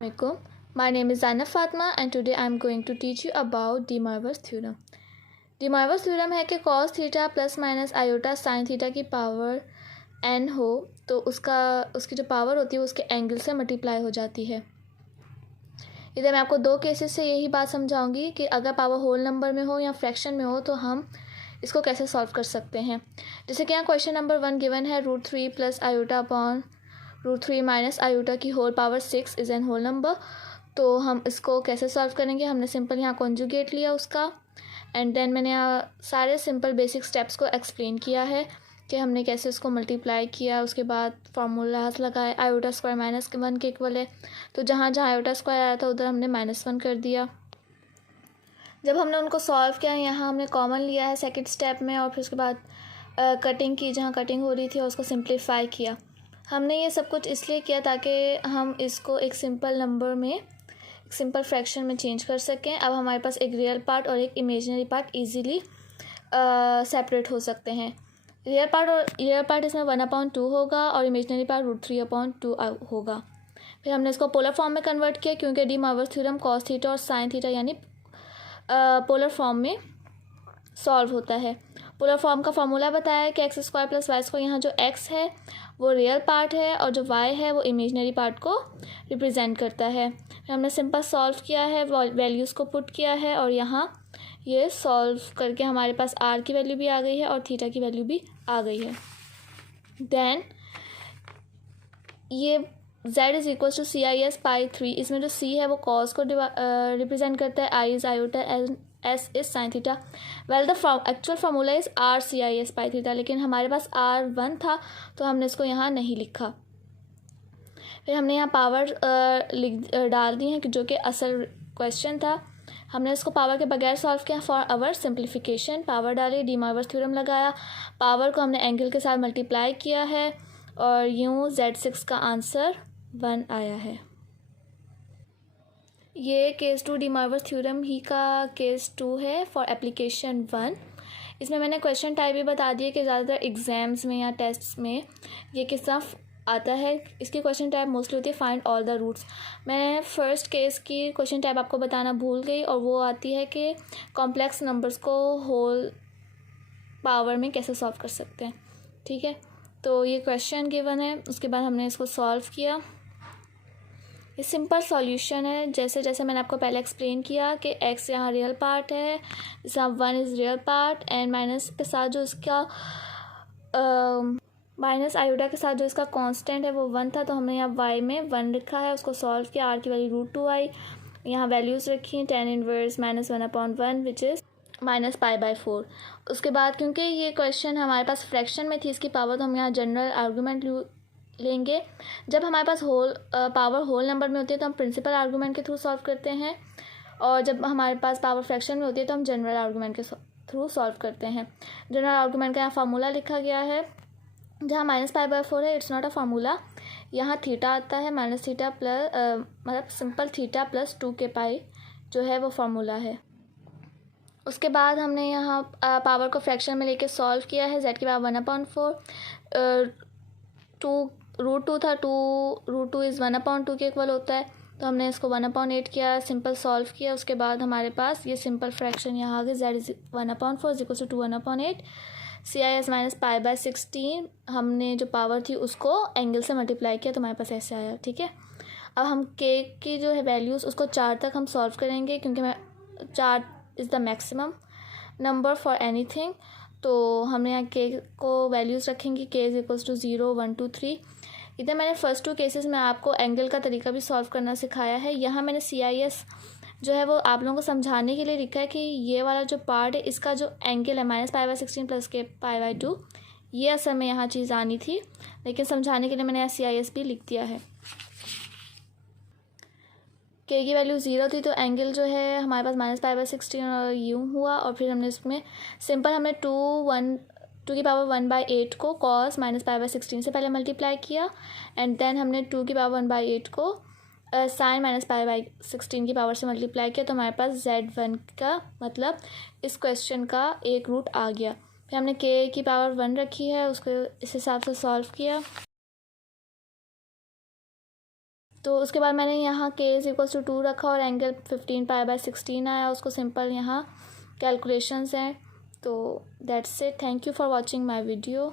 Assalamualaikum. My name is Zainab Fatma and today I am going to teach you about De Moivre's theorem. De Moivre's theorem है कि cos theta plus minus iota sine theta की power n हो तो उसकी जो power होती है उसके एंगल से मल्टीप्लाई हो जाती है। इधर मैं आपको दो केसेस से यही बात समझाऊंगी कि अगर पावर होल नंबर में हो या फ्रैक्शन में हो तो हम इसको कैसे सॉल्व कर सकते हैं। जैसे कि यहाँ क्वेश्चन नंबर 1 गिवन है √3 plus iota upon √3 minus iota की whole power 6 is an whole number. तो हम इसको कैसे सॉल्व करेंगे, हमने सिंपल यहाँ कॉन्जुगेट लिया उसका एंड देन मैंने यहाँ सारे सिंपल बेसिक स्टेप्स को एक्सप्लेन किया है कि हमने कैसे उसको मल्टीप्लाई किया। उसके बाद फार्मूलाज लगाए, आयोटा स्क्वायर -1 के इक्वल है तो जहाँ जहाँ आयोटा स्क्वायर आया था उधर हमने -1 कर दिया। जब हमने उनको सॉल्व किया, यहाँ हमने कॉमन लिया है सेकंड स्टेप में और फिर उसके बाद कटिंग की, जहाँ कटिंग हो रही थी और उसको सिंप्लीफाई किया। हमने ये सब कुछ इसलिए किया ताकि हम इसको एक सिंपल नंबर में, एक सिंपल फ्रैक्शन में चेंज कर सकें। अब हमारे पास एक रियल पार्ट और एक इमेजिनरी पार्ट इजीली सेपरेट हो सकते हैं। रियल पार्ट इसमें 1/2 होगा और इमेजिनरी पार्ट √3/2 होगा। फिर हमने इसको पोलर फॉर्म में कन्वर्ट किया क्योंकि डी मोइवरेस थ्योरम कॉस थीटा और साइन थीटा यानी पोलर फॉर्म में सॉल्व होता है। पोलर फॉर्म का फॉर्मूला बताया है कि x² + y², यहाँ जो x है वो रियल पार्ट है और जो y है वो इमेजिनरी पार्ट को रिप्रेजेंट करता है। फिर हमने सिंपल सॉल्व किया है, वैल्यूज़ को पुट किया है और यहाँ ये सॉल्व करके हमारे पास r की वैल्यू भी आ गई है और थीटा की वैल्यू भी आ गई है। देन ये z = CIS/3, इसमें जो c है वो cos को रिप्रेजेंट करता है, i is iota and s is sine theta. Well the actual formula is r CIS/थीटा, लेकिन हमारे पास r1 था तो हमने इसको यहाँ नहीं लिखा। फिर हमने यहाँ पावर डाल दी है कि जो कि असल क्वेश्चन था। हमने इसको पावर के बगैर सॉल्व किया फॉर आवर सिंप्लीफिकेशन। पावर डाली, डी मोइवरेस थ्योरम लगाया, पावर को हमने एंगल के साथ मल्टीप्लाई किया है और यूँ Z6 का आंसर 1 आया है। ये केस 2 डी मोइवरेस थ्योरम ही का केस 2 है फॉर एप्लीकेशन 1। इसमें मैंने क्वेश्चन टाइप भी बता दिया कि ज़्यादातर एग्ज़ाम्स में या टेस्ट्स में ये किस तरह आता है। इसकी क्वेश्चन टाइप मोस्टली होती है फाइंड ऑल द रूट्स। मैं फर्स्ट केस की क्वेश्चन टाइप आपको बताना भूल गई और वो आती है कि कॉम्प्लेक्स नंबर्स को होल पावर में कैसे सॉल्व कर सकते हैं। ठीक है, तो ये क्वेश्चन गिवन है, उसके बाद हमने इसको सॉल्व किया। ये सिंपल सॉल्यूशन है, जैसे जैसे मैंने आपको पहले एक्सप्लेन किया कि x यहाँ रियल पार्ट है, जहाँ 1 is real part and minus के साथ जो इसका माइनस आयोटा के साथ जो इसका कांस्टेंट है वो 1 था तो हमने यहाँ y में 1 लिखा है, उसको सॉल्व किया। r की वैल्यू √2 आई, यहाँ वैल्यूज़ रखी tan इनवर्स -1/1 विच इज़ -π/4। उसके बाद क्योंकि ये क्वेश्चन हमारे पास फ्रैक्शन में थी इसकी पावर, तो हम यहाँ जनरल आर्गूमेंट लेंगे। जब हमारे पास पावर होल नंबर में होती है तो हम प्रिंसिपल आर्गूमेंट के थ्रू सॉल्व करते हैं और जब हमारे पास पावर फ्रैक्शन में होती है तो हम जनरल आर्गूमेंट के थ्रू सॉल्व करते हैं। जनरल आर्गूमेंट का यहाँ फार्मूला लिखा गया है, जहाँ -π/4 है, इट्स नॉट अ फार्मूला। यहाँ थीटा आता है माइनस थीटा प्लस मतलब सिंपल थीटा प्लस 2k π जो है वो फार्मूला है। उसके बाद हमने यहाँ पावर को फ्रैक्शन में लेके सॉल्व किया है। z की पावर 1/4, 2 था, √2 इज़ 1/2 के इक्वल होता है तो हमने इसको 1/8 किया, सिंपल सॉल्व किया। उसके बाद हमारे पास ये सिंपल फ्रैक्शन यहाँ आ गया, z 1/4 = 2 1/8 CIS -π/16। हमने जो पावर थी उसको एंगल से मल्टीप्लाई किया तो हमारे पास ऐसे आया। ठीक है, अब हम k की जो है वैल्यूज़ उसको 4 तक हम सॉल्व करेंगे क्योंकि 4 is the maximum number for anything. तो हमने यहाँ k को वैल्यूज़ रखेंगे, k = 0 1 2 3। इधर मैंने फर्स्ट 2 केसेस में आपको एंगल का तरीका भी सॉल्व करना सिखाया है। यहाँ मैंने CIS जो है वो आप लोगों को समझाने के लिए लिखा है कि ये वाला जो पार्ट है इसका जो एंगल है -π/16 + k/2, ये असल में यहाँ चीज़ आनी थी, लेकिन समझाने के लिए मैंने यहाँ CIS भी लिख दिया है। k की वैल्यू 0 थी तो एंगल जो है हमारे पास -π/16 और यूँ हुआ और फिर हमने इसमें सिंपल हमने 2 की पावर 1/8 को cos -π/16 से पहले मल्टीप्लाई किया एंड देन हमने 2 की पावर 1/8 को साइन -π/16 की पावर से मल्टीप्लाई किया तो हमारे पास Z1 का मतलब इस क्वेश्चन का एक रूट आ गया। फिर हमने k की पावर 1 रखी है, उसको इस हिसाब से सॉल्व किया। तो उसके बाद मैंने यहाँ k इज इक्वल्स टू 2 रखा और एंगल 15π/16 आया, उसको सिंपल यहाँ कैलकुलेशंस हैं. तो that's it. Thank you for watching my video.